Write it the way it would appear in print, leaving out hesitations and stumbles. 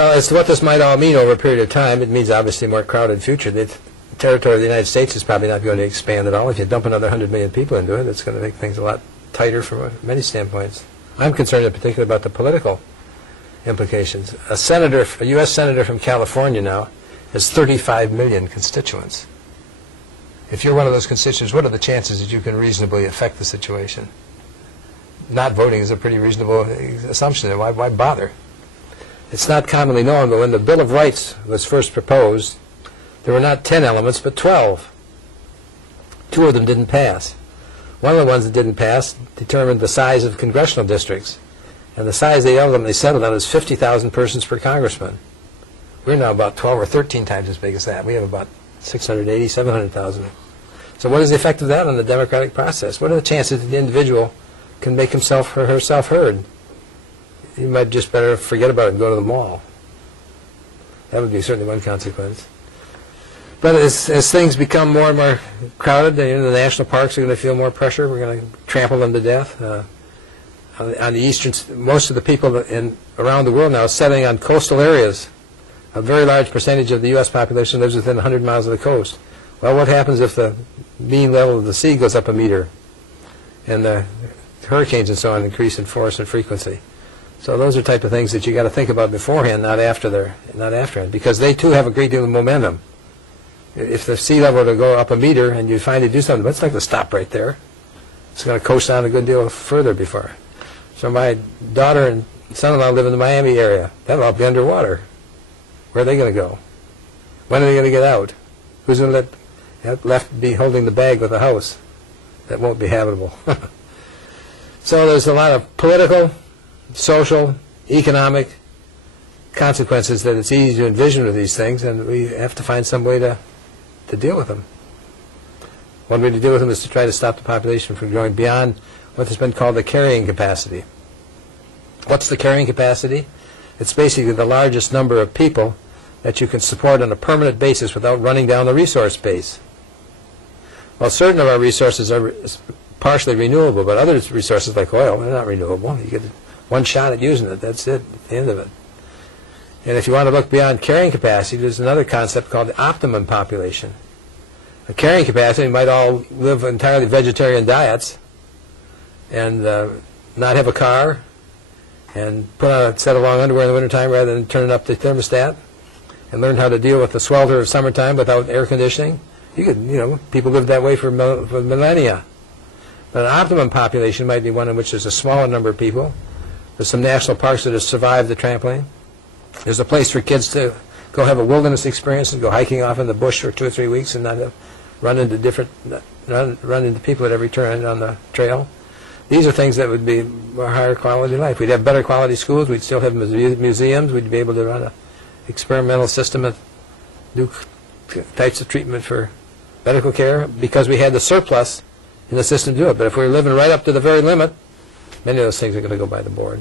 Well, as to what this might all mean over a period of time, it means obviously more crowded future. The territory of the United States is probably not going to expand at all. If you dump another 100 million people into it, it's going to make things a lot tighter from many standpoints. I'm concerned in particular about the political implications. A U.S. senator from California now has 35 million constituents. If you're one of those constituents, what are the chances that you can reasonably affect the situation? Not voting is a pretty reasonable assumption. Why bother? It's not commonly known, but when the Bill of Rights was first proposed, there were not 10 elements, but 12. 2 of them didn't pass. One of the ones that didn't pass determined the size of congressional districts. And the size they ultimately settled on is 50,000 persons per congressman. We're now about 12 or 13 times as big as that. We have about 680, 700,000. So what is the effect of that on the democratic process? What are the chances that the individual can make himself or herself heard? You might just better forget about it and go to the mall. That would be certainly one consequence. But as things become more and more crowded, the national parks are going to feel more pressure. We're going to trample them to death. On the eastern, most of the people around the world now are settling on coastal areas. A very large percentage of the U.S. population lives within 100 miles of the coast. Well, what happens if the mean level of the sea goes up a meter and the hurricanes and so on increase in force and frequency? So those are the type of things that you got to think about beforehand, not afterhand, because they too have a great deal of momentum. If the sea level were to go up a meter and you finally do something, but it's like to stop right there. It's going to coast down a good deal further before. So my daughter and son-in-law live in the Miami area. That'll all be underwater. Where are they going to go? When are they going to get out? Who's going to left be holding the bag with the house? That won't be habitable. So there's a lot of political, social, economic consequences that it's easy to envision with these things, and we have to find some way to deal with them. One way to deal with them is to try to stop the population from growing beyond what has been called the carrying capacity. What's the carrying capacity? It's basically the largest number of people that you can support on a permanent basis without running down the resource base. Well, certain of our resources are partially renewable, but other resources like oil, they're not renewable. You get one shot at using it. That's it, at the end of it. And if you want to look beyond carrying capacity, there's another concept called the optimum population. A carrying capacity might all live entirely vegetarian diets and not have a car and put on a set of long underwear in the wintertime rather than turning up the thermostat and learn how to deal with the swelter of summertime without air conditioning. You could, people lived that way for millennia. But an optimum population might be one in which there's a smaller number of people. There's some national parks that have survived the trampling. There's a place for kids to go have a wilderness experience and go hiking off in the bush for 2 or 3 weeks and not have, run into people at every turn on the trail. These are things that would be a higher quality life. We'd have better quality schools. We'd still have museums. We'd be able to run an experimental system and do types of treatment for medical care because we had the surplus in the system to do it. But if we're living right up to the very limit, many of those things are going to go by the board.